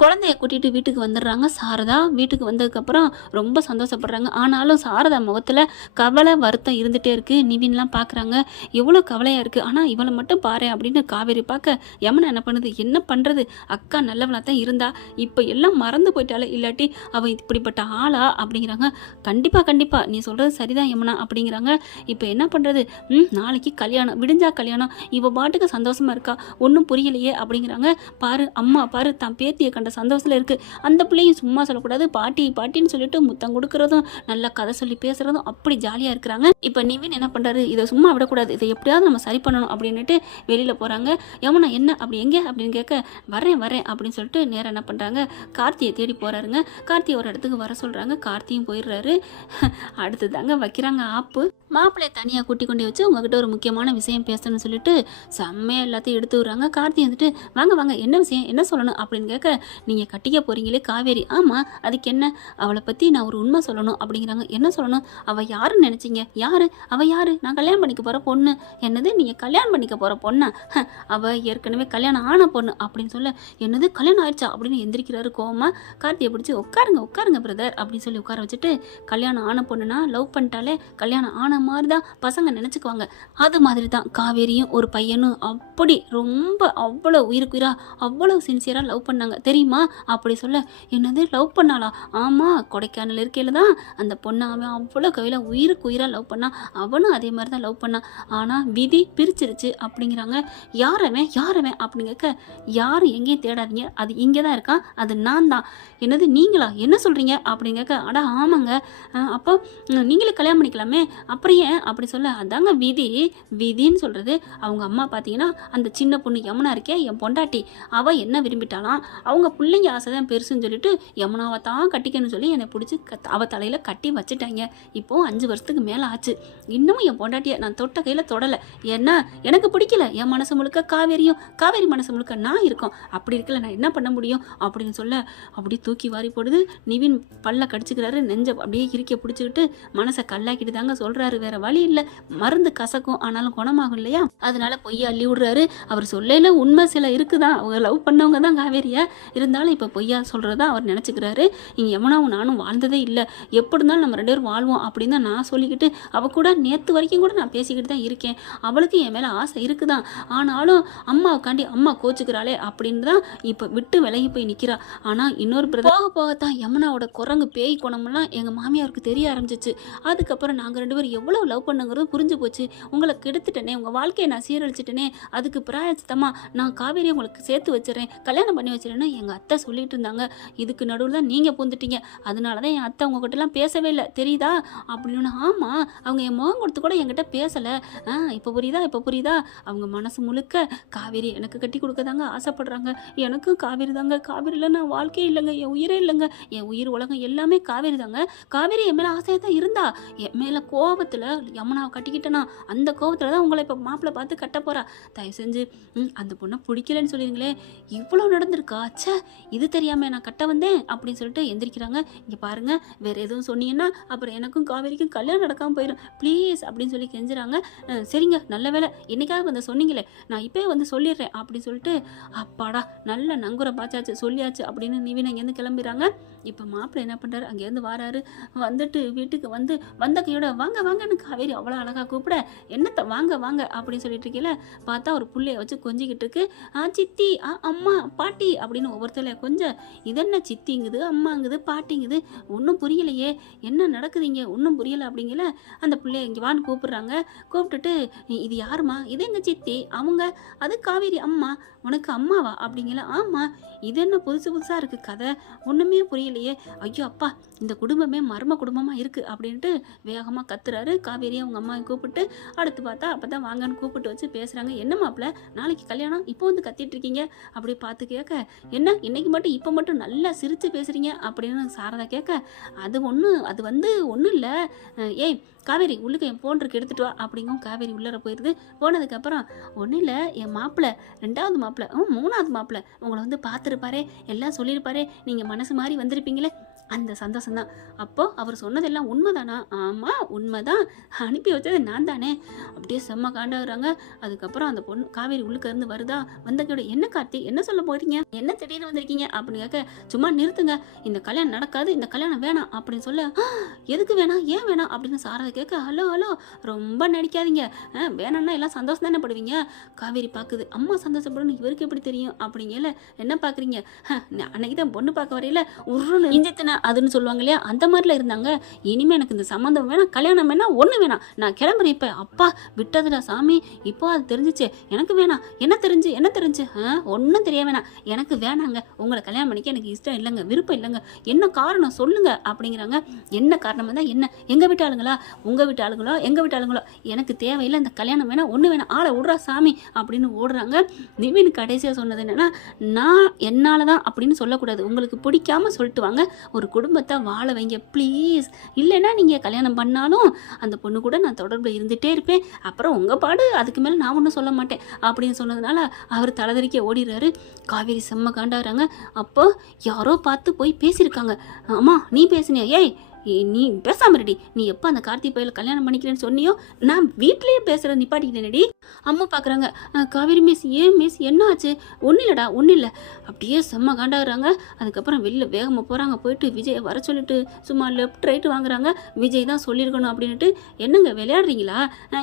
குழந்தைய கூட்டிகிட்டு வீட்டுக்கு வந்துடுறாங்க சாரதா. வீட்டுக்கு வந்ததுக்கப்புறம் ரொம்ப சந்தோஷப்படுறாங்க. ஆனாலும் சாரதா முகத்தில் கவலை வருத்தம் இருந்துகிட்டே இருக்குது. நிவின்லாம் பார்க்குறாங்க, எவ்வளோ கவலையாக இருக்குது. ஆனால் இவளை மட்டும் பாரு அப்படின்னு காவேரி பார்க்க யமுனா என்ன பண்ணுது, என்ன பண்ணுறது, அக்கா நல்லவளாக தான் இருந்தா, இப்போ எல்லாம் மறந்து போயிட்டாலே, இல்லாட்டி அவள் இப்படிப்பட்ட ஆளா அப்படிங்கிறாங்க. கண்டிப்பாக நீ சொல்கிறது சரிதான் யமுனா அப்படிங்கிறாங்க. இப்போ என்ன பண்ணுறது, நாளைக்கு கல்யாணம், விடிஞ்சா கல்யாணம், இவ பாட்டுக்கு சந்தோஷமாக இருக்கா, ஒன்றும் புரியலையே அப்படிங்கிறாங்க. பாரு அம்மா பாரு, தான் பேத்தியை கண்ட சந்தோஷத்தில் இருக்குது. அந்த பிள்ளையும் சும்மா சொல்லக்கூடாது, பாட்டி பாட்டின்னு சொல்லிட்டு முத்தம் கொடுக்குறதும் நல்லா கதை சொல்லி பேசுகிறதும் அப்படி ஜாலியாக இருக்கிறாங்க. இப்போ நிவின் என்ன பண்ணுறாரு, இதை சும்மா விடக்கூடாது, இதை எப்படியாவது நம்ம சரி பண்ணணும் அப்படின்னுட்டு வெளியில் போகிறாங்க. யமுனா என்ன அப்படி எங்கே அப்படின்னு கேட்க, வரேன் அப்படின்னு சொல்லிட்டு நேரம் என்ன பண்ணுறாங்க, கார்த்தியை தேடி போகிறாருங்க. கார்த்தியை ஒரு இடத்துக்கு வர சொல்கிறாங்க. கார்த்தியும் போயிடுறாரு. அடுத்து தாங்க வைக்கிறாங்க ஆப்பு. மாப்பிள்ளையை தனியாக கூட்டி கொண்டு வச்சு உங்ககிட்ட ஒரு முக்கியமான விஷயம் பேசணும்னு சொல்லிட்டு செம்மையாக எல்லாத்தையும் எடுத்து விடுறாங்க. கார்த்தி வந்துட்டு வாங்க என்ன விஷயம், என்ன சொல்லணும் அப்படின்னு கேட்க, நீங்கள் கட்டிக்க போகிறீங்களே காவேரி, ஆமாம் அதுக்கு என்ன, அவளை பற்றி நான் ஒரு உண்மை சொல்லணும் அப்படிங்கிறாங்க. என்ன சொல்லணும், அவள் யாருன்னு நினச்சிங்க, அவள் யார், நான் கல்யாணம் பண்ணிக்க போகிற பொண்ணு. என்னது நீங்கள் கல்யாணம் பண்ணிக்க போகிற பொண்ணா, அவள் ஏற்கனவே கல்யாணம் ஆன பொண்ணு அப்படின்னு சொல்ல, என்னது கல்யாணம் ஆயிடுச்சா அப்படின்னு எந்திரிக்கிறாரு கோவமா. கார்த்தியை பிடிச்சி உட்காருங்க பிரதர் அப்படின்னு சொல்லி உட்கார வச்சுட்டு, கல்யாணம் ஆன பொண்ணுனா லவ் பண்ணிட்டாலே கல்யாணம் ஆன மாதிரி தான் பசங்க நினச்சிக்குவாங்க. அது மாதிரி தான் காவேரியும் ஒரு பையனும் அப்படி ரொம்ப அவ்வளோ உயிருக்குயிரா அவ்வளோ சின்சியராக லவ் பண்ணாங்க தெரியுமா அப்படி சொல்ல, என்னது லவ் பண்ணாளா, ஆமாம் கொடைக்கானல் இருக்கையில் தான் அந்த பொண்ணை அவன் அவ்வளோ கையில் உயிருக்கு உயிராக லவ் பண்ணான், அவனும் அதே மாதிரி தான் லவ் பண்ணான். ஆனால் விதி பிரிச்சிருச்சு அப்படிங்கிறாங்க. யாரவன் அப்படின்னு கேட்க, யாரும் எங்கேயும் தேடாதீங்க, அது இங்கே தான் இருக்கான், அது நான் தான். என்னது நீங்களா, என்ன சொல்கிறீங்க அப்படின்னு கேட்க, அடா ஆமாங்க, அப்போ நீங்களே கல்யாணம் பண்ணிக்கலாமே, அப்புறம் ஏன் அப்படி சொல்ல, அதாங்க விதின்னு சொல்கிறது. அவங்க அம்மா பார்த்தீங்கன்னா அந்த சின்ன பொண்ணு யமுனா இருக்கே என் பொண்டாட்டி, அவள் என்ன விரும்பிட்டாலாம், அவங்க பிள்ளைங்க ஆசை தான் பெருசுன்னு சொல்லிட்டு யமுனாவை தான் கட்டிக்கணும்னு சொல்லி என்னை பிடிச்சி அவள் தலையில் கட்டி வச்சுட்டாங்க. இப்போது 5 வருஷத்துக்கு மேலே ஆச்சு, இன்னமும் என் பொண்டாட்டியை நான் தொட்ட கையில் தொடலை. ஏன்னா எனக்கு பிடிக்கல, என் மனசு முழுக்க காவேரி மனசு முழுக்க நான் இருக்கோம், அப்படி இருக்கல நான் என்ன பண்ண முடியும் அப்படின்னு சொல்ல, அப்படியே தூக்கி வாரி போடுது. நிவின் பல்ல கடிச்சிக்கிறாரு, நெஞ்ச அப்படியே இறுக்கிய பிடிச்சிக்கிட்டு மனசை கல்லாக்கிட்டு தாங்க சொல்கிறாரு, வேற வழி இல்லை, மருந்து கசக்கும் ஆனாலும் குணமாகும் இல்லையா, அதனால பொய்யா அள்ளி விடுறாரு. அவர் சொல்லையில உண்மை சில இருக்குதான், அவங்க லவ் பண்ணவங்க தான் காவேரியா, இருந்தாலும் இப்போ பொய்யா சொல்கிறதா அவர் நினச்சிக்கிறாரு. இங்கே யமுனாவும் நானும் வாழ்ந்ததே இல்லை, எப்படி இருந்தாலும் நம்ம 2 பேரும் வாழ்வோம் அப்படின்னு தான் நான் சொல்லிக்கிட்டு, அவள் கூட நேற்று வரைக்கும் கூட நான் பேசிக்கிட்டு தான் இருக்கேன், அவளுக்கு என் மேலே ஆசை இருக்குதான், ஆனாலும் அம்மாவுக்காண்டி அம்மா கோச்சுக்கிறாளே அப்படின்னு தான் இப்போ விட்டு விலகி போய் நிற்கிறா. ஆனால் இன்னொரு போகத்தான் யமுனாவோட குரங்கு பேய் குணமெல்லாம் எங்கள் மாமியாருக்கு தெரிய ஆரம்பிச்சிச்சு. அதுக்கப்புறம் நாங்கள் 2 பேரும் எவ்வளோ லவ் பண்ணுங்கிறது புரிஞ்சு போச்சு, உங்களை கெடுத்துட்டேனே, உங்கள் வாழ்க்கையை நான் சீரழிச்சிட்டேனே, அதுக்கு பிராயச்சித்தமாக நான் காவேரியை உங்களுக்கு சேர்த்து வச்சிடறேன், கல்யாணம் பண்ணி வச்சிடறேன்னு எங்கள் அத்தை சொல்லிட்டு இருந்தாங்க. இதுக்கு நடுவில் தான் நீங்கள் பூந்துட்டீங்க, அதனால தான் என் அத்தை உங்ககிட்டலாம் பேசவே இல்லை தெரியுதா அப்படின்னு. ஆமாம் அவங்க என் முகம் கொடுத்து கூட என்கிட்ட பேசலை, இப்போ புரியுதா, அவங்க மனசு முழுக்க காவேரி எனக்கு கட்டி கொடுக்க தாங்க ஆசைப்படுறாங்க, எனக்கும் காவேரி தாங்க, காவேரியில் நான் வாழ்க்கையே இல்லைங்க, என் உயிரே இல்லைங்க, என் உயிர் உலகம் எல்லாமே காவேரி தாங்க, காவேரி என் மேலே ஆசையாக தான் இருந்தா, என் மேலே கோபத்தில் யமுனாவை கட்டிக்கிட்டேனா, அந்த கோபத்தில் தான் உங்களை இப்போ மாப்பிள்ளை பார்த்து கட்ட போகிறா, தயவு செஞ்சு அந்த பொண்ணை பிடிக்கலன்னு சொல்லிடுங்களே, இவ்வளோ நடந்திருக்கா, ச்சே இது தெரியாமல் நான் கட்ட வந்தேன் அப்படின்னு சொல்லிட்டு எந்திரிக்கிறாங்க. இங்கே பாருங்கள், வேறு எதுவும் சொன்னீங்கன்னா அப்புறம் எனக்கும் காவேரிக்கும் கல்யாணம் நடக்காமல் போயிடும் ப்ளீஸ் அப்படின்னு சொல்லி கெஞ்சுறாங்க. சரிங்க நல்ல வேலை என்னைக்காவது வந்து சொன்னீங்களே, நான் இப்போயே வந்து சொல்லிடுறேன் அப்படின்னு சொல்லிட்டு, அப்பாடா நல்ல நங்குரை பாச்சாச்சு சொல்லியாச்சு அப்படின்னு நிவின் அங்கேருந்து கிளம்பிடுறாங்க. இப்போ மாப்பிள்ளை என்ன பண்ணுறாரு, அங்கேருந்து வராரு, வந்துட்டு வீட்டுக்கு வந்த கையோட வாங்கன்னு காவேரி அவ்வளோ அழகாக கூப்பிட, என்னத்தை வாங்க அப்படின்னு சொல்லிட்டு இருக்கீங்கள, பார்த்தா ஒரு புள்ளைய வச்சு கொஞ்சிக்கிட்டு இருக்கு. சித்தி அம்மா பாட்டி அப்படின்னு ஒவ்வொருத்தரையும் கொஞ்சம், இதென்ன சித்திங்குது அம்மாங்குது பாட்டிங்குது ஒன்றும் புரியலையே, என்ன நடக்குதுங்க ஒன்றும் புரியலை அப்படிங்கல. அந்த பிள்ளைய இங்கே வான்னு கூப்பிடுறாங்க. கூப்பிட்டுட்டு, இது யாருமா, இது எங்கள் சித்தி, அவங்க அது காவேரி அம்மா, உனக்கு அம்மாவா அப்படிங்கல. ஆமாம், இது என்ன புதுசாக இருக்குது கதை, ஒன்றுமே புரியலையே, ஐயோ அப்பா இந்த குடும்பமே மர்ம குடும்பமாக இருக்குது அப்படின்ட்டு வேகமாக கத்துறாரு. காவேரியை அவங்க அம்மாவை கூப்பிட்டு அடுத்து பார்த்தா அப்போ தான் வாங்கன்னு கூப்பிட்டு வச்சு பேசுகிறாங்க. என்ன மாப்பிள்ள நாளைக்கு கல்யாணம், இப்போ வந்து கத்திட்டு இருக்கீங்க அப்படி பார்த்து கேட்க, என்ன இன்னைக்கு மட்டும் இப்போ மட்டும் நல்லா சிரித்து பேசுகிறீங்க அப்படின்னு சாரதா கேட்க, அது ஒன்றும் இல்லை, ஏய் காவேரி உள்ளுக்கு என் ஃபோன் இருக்கு எடுத்துகிட்டு வா அப்படிங்கும். காவேரி உள்ளர போயிடுது. போனதுக்கப்புறம் ஒன்றும் இல்லை, என் மாப்பிள்ளை 2வது மாப்பிள்ளை 3வது மாப்பிள்ளை உங்களை வந்து பார்த்துருப்பாரே, எல்லாம் சொல்லியிருப்பாரே, நீங்கள் மனசு மாதிரி வந்திருப்பீங்களே, அந்த சந்தோஷம் தான். அப்போ அவர் சொன்னதெல்லாம் உண்மைதானா? ஆமா உண்மைதான். அனுப்பி வச்சது நான் தானே. அப்படியே செம்ம காண்டாகுறாங்க. அதுக்கப்புறம் அந்த பொண்ணு காவேரி உள்ளுக்க இருந்து வருதா, வந்தக்கோட என்ன கார்த்தி என்ன சொல்ல போறீங்க, என்ன திடீர்னு வந்திருக்கீங்க அப்படின்னு கேட்க, சும்மா நிறுத்துங்க, இந்த கல்யாணம் நடக்காது, இந்த கல்யாணம் வேணாம் அப்படின்னு சொல்ல, எதுக்கு வேணாம், ஏன் வேணாம் அப்படின்னு சாரதை கேட்க, ஹலோ ஹலோ ரொம்ப நடிக்காதீங்க, வேணாம்னா எல்லாம் சந்தோஷம் தானே படுவீங்க. காவேரி பார்க்குது, அம்மா சந்தோஷப்படணும் இவருக்கு எப்படி தெரியும் அப்படிங்கல, என்ன பார்க்குறீங்க, அன்னைக்கு தான் பொண்ணு பார்க்க வரையில உருன்னு இஞ்சித்தன அதுன்னு சொல்லுவாங்க இல்லையா, அந்த மாதிரில இருந்தாங்க. இனிமே எனக்கு இந்த சம்மந்தம் வேணாம், கல்யாணம் வேணாம், ஒண்ணு வேணாம், நான் கிளம்புறேன். இப்ப அப்பா விட்டதுடா சாமி, இப்போ அது தெரிஞ்சிச்சு, எனக்கு வேணாம், என்ன தெரிஞ்சு ஒன்றும் தெரிய வேணாம், எனக்கு வேணாங்க, உங்களை கல்யாணம் பண்ணிக்க எனக்கு இஷ்டம் இல்லைங்க, விருப்பம் இல்லைங்க, என்ன காரணம் சொல்லுங்க அப்படிங்கிறாங்க. என்ன காரணம் தான் என்ன, எங்க வீட்டு ஆளுங்களா, உங்க வீட்டு ஆளுங்களோ, எங்க வீட்டு ஆளுங்களோ, எனக்கு தேவையில்லை, இந்த கல்யாணம் வேணாம், ஒண்ணு வேணாம், ஆளை விடுறா சாமி அப்படின்னு ஓடுறாங்க. நிவின் கடைசியா சொன்னது என்னன்னா, நான் என்னாலதான் அப்படின்னு சொல்லக்கூடாது, உங்களுக்கு பிடிக்காம சொல்லிட்டு வாங்க, ஒரு குடும்பத்தை வாழ வைங்க ப்ளீஸ், இல்லைன்னா நீங்கள் கல்யாணம் பண்ணாலும் அந்த பொண்ணு கூட நான் தொடர்பில் இருந்துகிட்டே இருப்பேன், அப்புறம் உங்கள் பாடு, அதுக்கு மேலே நான் ஒன்றும் சொல்ல மாட்டேன் அப்படின்னு சொன்னதுனால அவர் தலைதறிக்க ஓடிடுறாரு. காவேரி செம்ம காண்டாகிறாங்க. அப்போ யாரோ பார்த்து போய் பேசியிருக்காங்க. அம்மா நீ பேசுனியா, ஏய் நீ பேசாம ரெடி, நீ எப்போ அந்த கார்த்தி பையில கல்யாணம் பண்ணிக்கிறேன்னு சொன்னியோ நான் வீட்லேயே பேசுகிற நிப்பாட்டிக்கிட்டேனடி. அம்மா பார்க்குறாங்க, காவேரி மிஸ் ஏன் மிஸ் என்ன ஆச்சு, ஒன்றும் இல்லைடா ஒன்றும் இல்லை, அப்படியே செம்ம காண்டாகிறாங்க. அதுக்கப்புறம் வெளியில் வேகமாக போகிறாங்க, போயிட்டு விஜயை வர சொல்லிட்டு சும்மா லெஃப்ட் ரைட்டு வாங்குறாங்க. விஜய் தான் சொல்லியிருக்கணும் அப்படின்ட்டு, என்னங்க விளையாடுறீங்களா,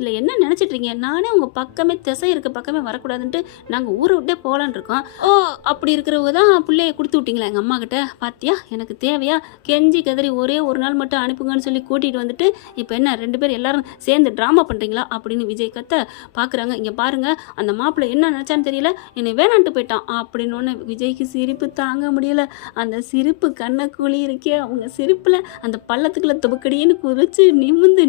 இல்லை என்ன நினச்சிட்றீங்க, நானே உங்கள் பக்கமே திசை இருக்க பக்கமே வரக்கூடாதுன்ட்டு நாங்கள் ஊரை விட்டே போகலான் இருக்கோம். ஓ அப்படி இருக்கிறவங்க தான் பிள்ளைய கொடுத்து விட்டீங்களா எங்கள் அம்மா கிட்ட, பாத்தியா எனக்கு தேவையா, கெஞ்சி கதறி ஒரே ஒரு நாள் மட்டும் அனுப்புங்கன்னு சொல்லி கூட்டிகிட்டு வந்துட்டு இப்போ என்ன ரெண்டு பேர் எல்லாரும் சேர்ந்து ட்ராமா பண்ணுறீங்களா அப்படின்னு விஜய் கத்த பார்க்குறாங்க. இங்கே பாருங்க அந்த மாப்பிள்ளை என்ன நினச்சான்னு தெரியல, என்னை வேணான்ட்டு போயிட்டான் அப்படின்னு ஒன்று விஜய்க்கு சிரிப்பு தாங்க முடியல. அந்த சிரிப்பு கண்ணக்கூலி இருக்கே, அவங்க சிரிப்பில் அந்த பள்ளத்துக்குள்ள துபக்கடின்னு குதிச்சு நிமிந்து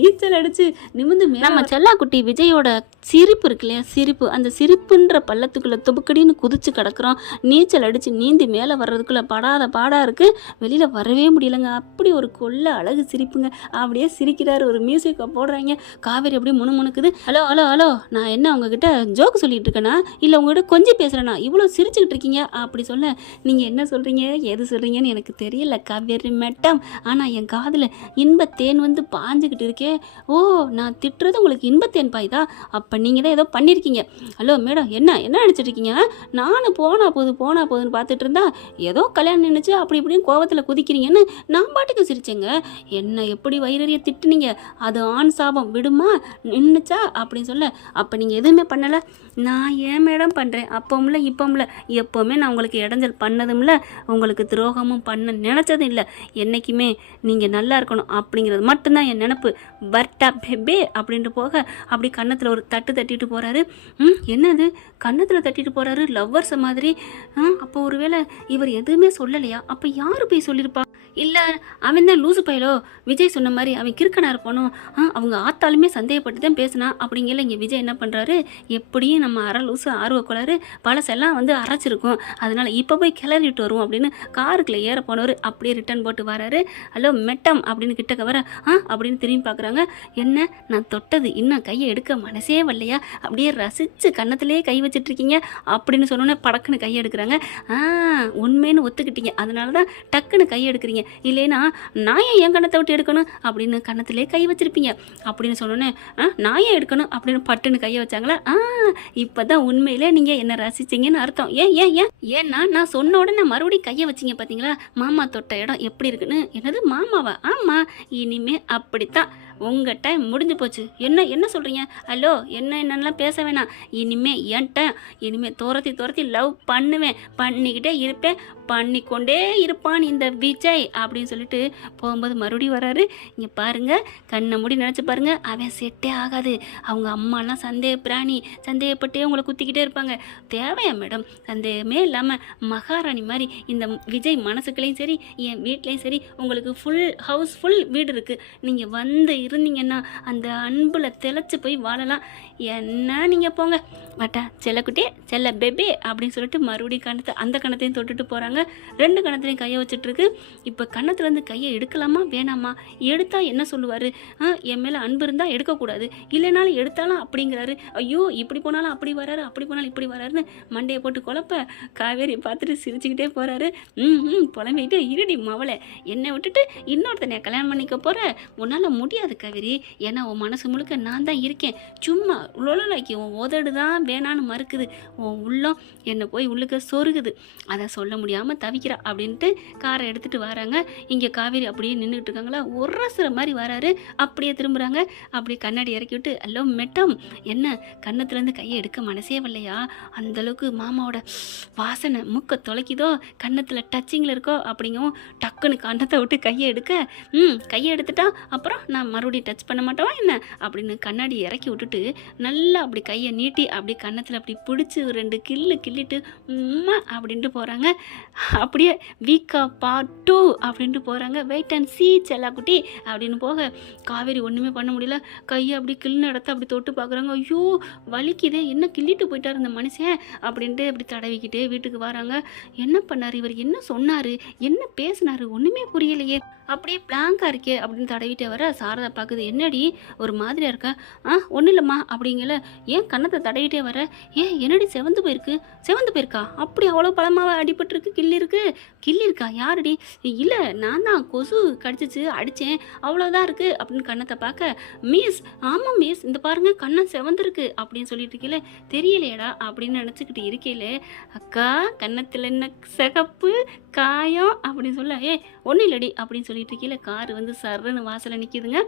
நீச்சல் அடிச்சு நிமிந்து நம்ம செல்லாக்குட்டி விஜயோட சிரிப்பு இருக்கு இல்லையா, சிரிப்பு, அந்த சிரிப்புன்ற பள்ளத்துக்குள்ள துபக்கடின்னு குதிச்சு கிடக்குறோம், நீச்சல் அடித்து நீந்தி மேலே வர்றதுக்குள்ளே படாத பாடாக இருக்குது, வெளியில் வரவே முடியலைங்க. அப்படி ஒரு கொள்ள அழகு சிரிப்புங்க. அப்படியே சிரிக்கிறாரு, ஒரு மியூசிக்கை போடுறாங்க. காவேரி அப்படியே முணுமுணுக்குது. ஹலோ ஹலோ ஹலோ நான் என்ன உங்ககிட்ட ஜோக்கு சொல்லிட்டு இருக்கேனா, இல்லை உங்ககிட்ட கொஞ்சம் பேசுகிறேன்னா, இவ்வளோ சிரிச்சுக்கிட்டு இருக்கீங்க அப்படி சொல்ல, நீங்கள் என்ன சொல்கிறீங்க எது சொல்கிறீங்கன்னு எனக்கு தெரியல காவேரி மேடம், ஆனால் என் காதில் இன்பத்தேன் வந்து பாஞ்சுக்கிட்டு இருக்கே. ஓ நான் திட்டுறது உங்களுக்கு இன்பத்தேன் பாய்தா, அப்போ நீங்கள் தான் ஏதோ பண்ணியிருக்கீங்க. ஹலோ மேடம் என்ன நினச்சிட்டு இருக்கீங்க, நானும் போனா போதுன்னு பார்த்துட்டு இருந்தா ஏதோ கல்யாணம் நின்றுச்சு அப்படி இப்படின்னு கோவத்தில் குதிக்கிறீங்கன்னு நான் பாட்டுக்கு சிரிச்சேங்க. என்ன எப்படி வயிறறிய திட்டுனீங்க, அது ஆண் சாபம் விடுமா நின்றுச்சா அப்படின்னு சொல்ல, அப்போ நீங்கள் எதுவுமே பண்ணலை, நான் ஏன் மேடம் பண்ணுறேன், அப்போம்ல இப்போம்ல, எப்போவுமே நான் உங்களுக்கு இடைஞ்சல் பண்ணதும்ல, உங்களுக்கு துரோகமும் பண்ண நினச்சதும் இல்லை, என்றைக்குமே நீங்கள் நல்லா இருக்கணும் அப்படிங்கிறது மட்டும்தான் என் நினப்பு, பர்டா பெபே அப்படின்ட்டு போக அப்படி கன்னத்தில் ஒரு தட்டிட்டு போகிறாரு. என்னது கன்னத்தில் தட்டிட்டு போகிறாரு லவ்வர்ஸை மாதிரி. அப்போ ஒருவேளை இவர் எதுவுமே சொல்லலையா, அப்போ யார் போய் சொல்லியிருப்பா, இல்லை அவன் தான் லூசு பையலோ, விஜய் சொன்ன மாதிரி அவன் கிறுக்கனா இருப்பானோ, அவங்க ஆத்தாலுமே சந்தேகப்பட்டு தான் பேசினா அப்படிங்கல. இங்கே விஜய் என்ன பண்ணுறாரு, எப்படியும் நம்ம அரை லூசு ஆர்வக்கோளாறு பழசெல்லாம் வந்து அரைச்சிருக்கும், அதனால் இப்போ போய் கிளறிட்டு வருவோம் அப்படின்னு காருக்குள்ளே ஏற போனவர் அப்படியே ரிட்டர்ன் போட்டு வராரு. ஹலோ மெட்டம் அப்படின்னு கிட்டக்க வர அப்படின்னு திரும்பி பார்க்குறாங்க. என்ன நான் தொட்டது இன்னும் கையை எடுக்க மனசே வரலையா, அப்படியே ரசித்து கன்னத்திலே கை வச்சிட்ருக்கீங்க அப்படின்னு சொன்னோன்னே படக்குன்னு கையை எடுக்கிறாங்க. உண்மைன்னு ஒத்துக்கிட்டீங்க, அதனால தான் டக்குன்னு கையை எடுக்கிறீங்க, இல்லைன்னா நான் ஏன் என் கண்ணத்தை விட்டு எடுக்கணும் அப்படின்னு கன்னத்திலே கை வச்சிருப்பீங்க அப்படின்னு சொன்னோன்னே நான் ஏன் எடுக்கணும் அப்படின்னு பட்டுன்னு கையை வச்சாங்களா. இப்போ தான் உண்மையிலே நீங்கள் என்ன ரசிச்சிங்கன்னு அர்த்தம். ஏன்னா நான் சொன்ன உடனே மறுபடியும் கையை வச்சிங்க பார்த்தீங்களா, மாமா தொட்ட இடம் எப்படி இருக்குன்னு. என்னது மாமாவா, ஆமாம் இனிமே அப்படித்தான், உங்கள் டைம் முடிஞ்சு போச்சு. என்ன சொல்கிறீங்க, ஹலோ என்னென்னலாம் பேச வேணாம், இனிமே துரத்தி லவ் பண்ணுவேன், பண்ணிக்கிட்டே இருப்பேன், பண்ணிக்கொண்டே இருப்பான் இந்த விஜய் அப்படின்னு சொல்லிட்டு போகும்போது மறுபடியும் வராரு. இங்கே பாருங்கள் கண்ணை மூடி நினச்சி பாருங்கள், அவன் செட்டே ஆகாது, அவங்க அம்மாலாம் சந்தேக பிராணி, சந்தேகப்பட்டே உங்களை குத்திக்கிட்டே இருப்பாங்க. தேவையா மேடம், சந்தேகமே இல்லாமல் மகாராணி மாதிரி இந்த விஜய் மனசுக்குள்ளேயும் சரி என் வீட்லேயும் சரி உங்களுக்கு ஃபுல் வீடு இருக்குது, நீங்கள் வந்து இருந்தீங்கன்னா அந்த அன்பில் திளைச்சி போய் வாழலாம். என்ன நீங்கள் போங்க வட்டா செல்லக்குட்டே செல்ல பேபே அப்படின்னு சொல்லிட்டு மறுபடியும் அந்த கணத்தையும் தொட்டுட்டு போகிறாங்க. 2 கணத்துலையும் கையை வச்சுட்ருக்கு. இப்போ கன்னத்துலேருந்து கையை எடுக்கலாமா வேணாமா, எடுத்தால் என்ன சொல்லுவார், என் மேலே அன்பு இருந்தால் எடுக்கக்கூடாது, இல்லைனாலும் எடுத்தாலும் அப்படிங்கிறாரு. ஐயோ இப்படி போனாலும் அப்படி வராரு, அப்படி போனாலும் இப்படி வராருன்னு மண்டையை போட்டு குழப்ப காவேரி பார்த்துட்டு சிரிச்சுக்கிட்டே போகிறாரு. புலம்பிக்கிட்டு இருடி மவளை, என்னை விட்டுட்டு இன்னொருத்தனை கல்யாணம் பண்ணிக்க போகிற, உன்னால் முடியாது காவேரி, ஏன்னா உன் மனசு முழுக்க நான் தான் இருக்கேன், சும்மா உலலாக்கி உன் உதடு தான் வேணான்னு மறுக்குது, உன் உள்ளம் என்னை போய் உள்ளுக்க சொருகுது, அதை சொல்ல முடியாமல் தவிக்கிறா அப்படின்ட்டு காரை எடுத்துகிட்டு வராங்க. இங்கே காவேரி அப்படியே நின்றுட்டு இருக்காங்களா, ஒரு மாதிரி வராரு. அப்படியே திரும்புகிறாங்க. அப்படியே கண்ணாடி இறக்கி விட்டு, ஹலோ மேடம், என்ன கன்னத்துலேருந்து கையை எடுக்க மனசே வரலையா, அந்தளவுக்கு மாமாவோட வாசனை மூக்க தொலைக்குதோ, கன்னத்தில் டச்சிங்கில் இருக்கோ அப்படிங்கவும் டக்குன்னு கன்னத்தை விட்டு கையை எடுக்க, கையை எடுத்துட்டா அப்புறம் நான் மறுபடியும் டச் பண்ண மாட்டோம் என்ன அப்படின்னு கண்ணாடி இறக்கி விட்டுட்டு நல்லா அப்படி கையை நீட்டி அப்படி கன்னத்தில் அப்படி பிடிச்சி 2 கிள்ளிட்டு அப்படின்ட்டு போகிறாங்க. அப்படியே வீக்கா பார்ட் 2 அப்படின்ட்டு போகிறாங்க. வெயிட் அண்ட் சீ செல்லாக்குட்டி அப்படின்னு போக காவேரி ஒன்றுமே பண்ண முடியல. கையை அப்படி கிள்ளின இடத்த அப்படி தொட்டு பார்க்குறாங்க. ஐயோ வலிக்குதே, என்ன கிள்ளிட்டு போயிட்டார் இந்த மனுஷன் அப்படின்ட்டு அப்படி தடவிக்கிட்டே வீட்டுக்கு வராங்க. என்ன பண்ணார் இவர், என்ன சொன்னார், என்ன பேசினார், ஒன்றுமே புரியலையே, அப்படியே பிளாங்காக இருக்கே அப்படின்னு தடவிட்டே வர சாரதா பார்க்குது. என்னடி ஒரு மாதிரியாக இருக்கா, ஒன்றும் இல்லைம்மா அப்படிங்கல, ஏன் கன்னத்தை தடவிட்டே வர, என்னடி செவந்து போயிருக்கா, அப்படி அவ்வளோ பழமாவை அடிபட்டுருக்கு, கிள்ளி இருக்கா, யாருடி, இல்லை நான் தான் கொசு கடிச்சிச்சு அடித்தேன் அவ்வளோதான் இருக்குது அப்படின்னு கன்னத்தை பார்க்க, மிஸ் ஆமாம் மிஸ் இந்த பாருங்கள் கண்ணம் செவந்துருக்கு அப்படின்னு சொல்லிட்டு இருக்கீங்களே, தெரியலையடா அப்படின்னு நினச்சிக்கிட்டு இருக்கீங்களே, அக்கா கன்னத்தில் என்ன சிகப்பு காயம் அப்படின்னு சொல்ல, ஒன்றும் இல்லடி அப்படின்னு சொல்லிட்டு இருக்கீங்களே, கார் வந்து சர்றன்னு வாசலில் நிற்கிதுங்க.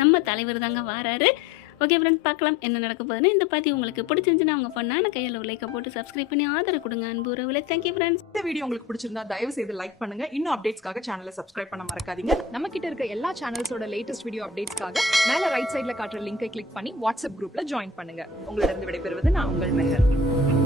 நம்ம தலைவர் தாங்க வாராரு. ஓகே ஃப்ரெண்ட், பார்க்கலாம் என்ன நடக்க போகுதுன்னு. இந்த பதிவு உங்களுக்கு பிடிச்சிருந்துச்சுன்னா அவங்க பண்ணான கையில் ஒரு லைக்கை போட்டு சப்ஸ்கிரைப் பண்ணி ஆதரவு கொடுங்க அன்பு உறவுகளே. Thank you friends. இந்த வீடியோ உங்களுக்கு பிடிச்சிருந்தா தயவு செய்து லைக் பண்ணுங்க. இன்னும் அப்டேட்ஸ்க்காக சேனலை சப்ஸ்கிரைப் பண்ண மறக்காதீங்க. நம்ம கிட்ட இருக்க எல்லா சேனல்ஸோட லேட்டஸ்ட் வீடியோ அப்டேட்ஸ்க்காக மேல ரைட் சைடுல காட்டுற லிங்கை கிளிக் பண்ணி வாட்ஸ்அப் குரூப்ல ஜாயின் பண்ணுங்க. உங்களிடம் விடைபெறுவது நான் உங்கள் மெஹர்.